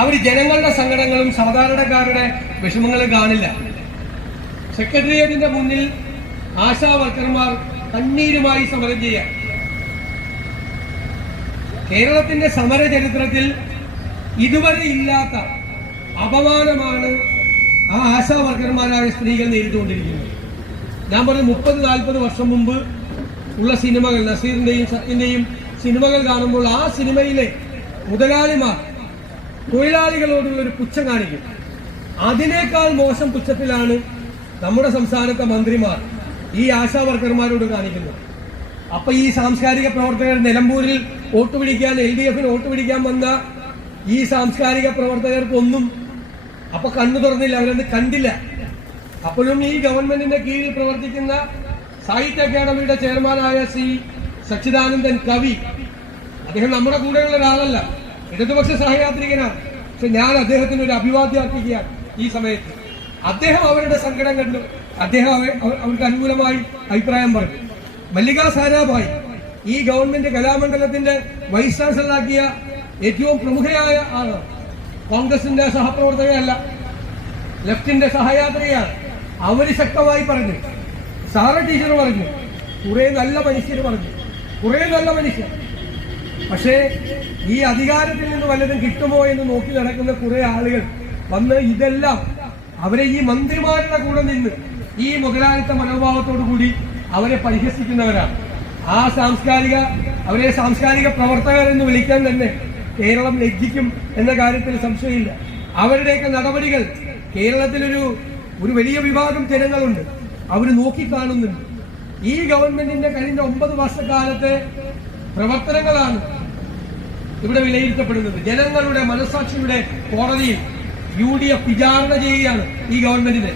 അവർ ജനങ്ങളുടെ സങ്കടങ്ങളും സാധാരണക്കാരുടെ വിഷമങ്ങളും കാണില്ല. സെക്രട്ടേറിയറ്റിന്റെ മുന്നിൽ ആശാ വർക്കർമാർ കണ്ണീരുമായി സമരം ചെയ്യാം. കേരളത്തിന്റെ സമര ചരിത്രത്തിൽ ഇതുവരെ ഇല്ലാത്ത അപമാനമാണ് ആ ആശാ വർക്കർമാരായ സ്ത്രീകൾ നേരിട്ടുകൊണ്ടിരിക്കുന്നത്. ഞാൻ പറഞ്ഞു 30-40 വർഷം മുമ്പ് ഉള്ള സിനിമകൾ, നസീറിന്റെയും സത്യന്റെയും സിനിമകൾ കാണുമ്പോൾ ആ സിനിമയിലെ മുതലാളിമാർ തൊഴിലാളികളോടുള്ള ഒരു പുച്ഛം കാണിക്കും. അതിനേക്കാൾ മോശം പുച്ഛത്തിലാണ് നമ്മുടെ സംസ്ഥാനത്തെ മന്ത്രിമാർ ഈ ആശാ വർക്കർമാരോട് കാണിക്കുന്നത്. അപ്പൊ ഈ സാംസ്കാരിക പ്രവർത്തകർ നിലമ്പൂരിൽ വോട്ട് പിടിക്കാൻ, LDFന് വോട്ട് പിടിക്കാൻ വന്ന ഈ സാംസ്കാരിക പ്രവർത്തകർക്കൊന്നും അപ്പൊ കണ്ണു തുറന്നില്ല, അവരൊന്നും കണ്ടില്ല. അപ്പോഴും ഈ ഗവൺമെന്റിന്റെ കീഴിൽ പ്രവർത്തിക്കുന്ന സാഹിത്യ അക്കാദമിയുടെ ചെയർമാനായ ശ്രീ സച്ചിദാനന്ദൻ കവി, അദ്ദേഹം നമ്മുടെ കൂടെയുള്ള ഒരാളല്ല, ഇടതുപക്ഷ സഹയാത്രികനാണ്. പക്ഷെ ഞാൻ അദ്ദേഹത്തിന് ഒരു അഭിവാദ്യം അർപ്പിക്കുകയാണ് ഈ സമയത്ത്. അദ്ദേഹം അവരുടെ സങ്കടം കണ്ടു, അദ്ദേഹം അവർക്ക് അനുകൂലമായി അഭിപ്രായം പറഞ്ഞു. മല്ലിക സാരാഭായ് ഈ ഗവൺമെന്റ് കലാമണ്ഡലത്തിന്റെ വൈസ് ചാൻസലറാക്കിയ ഏറ്റവും പ്രമുഖയായ ആളാണ്. കോൺഗ്രസിന്റെ സഹപ്രവർത്തകയല്ല, ലെഫ്റ്റിന്റെ സഹയാത്രികയാണ്. അവര് ശക്തമായി പറഞ്ഞു, സാറ ടീച്ചർ പറഞ്ഞു, കുറെ നല്ല മനുഷ്യർ പറഞ്ഞു, കുറെ നല്ല മനുഷ്യർ. പക്ഷേ ഈ അധികാരത്തിൽ നിന്ന് വല്ലതും കിട്ടുമോ എന്ന് നോക്കി നടക്കുന്ന കുറെ ആളുകൾ വന്ന് ഇതെല്ലാം അവരെ ഈ മന്ത്രിമാരുടെ കൂടെ നിന്ന് ഈ മുതലാളിത്ത മനോഭാവത്തോടു കൂടി അവരെ പരിഹസിക്കുന്നവരാണ്. അവരെ സാംസ്കാരിക പ്രവർത്തകർ എന്ന് വിളിക്കാൻ തന്നെ കേരളം ലജ്ജിക്കും എന്ന കാര്യത്തിൽ സംശയമില്ല. അവരുടെയൊക്കെ നടപടികൾ കേരളത്തിലൊരു വലിയ വിഭാഗം ജനങ്ങളുണ്ട്, അവർ നോക്കിക്കാണുന്നുണ്ട്. ഈ ഗവൺമെന്റിന്റെ കഴിഞ്ഞ 9 വർഷക്കാലത്തെ പ്രവർത്തനങ്ങളാണ് ഇവിടെ വിലയിരുത്തപ്പെടുന്നത്. ജനങ്ങളുടെ മനസാക്ഷിയുടെ കോടതിയിൽ UDF വിചാരണ ചെയ്യുകയാണ് ഈ ഗവൺമെന്റിനെ.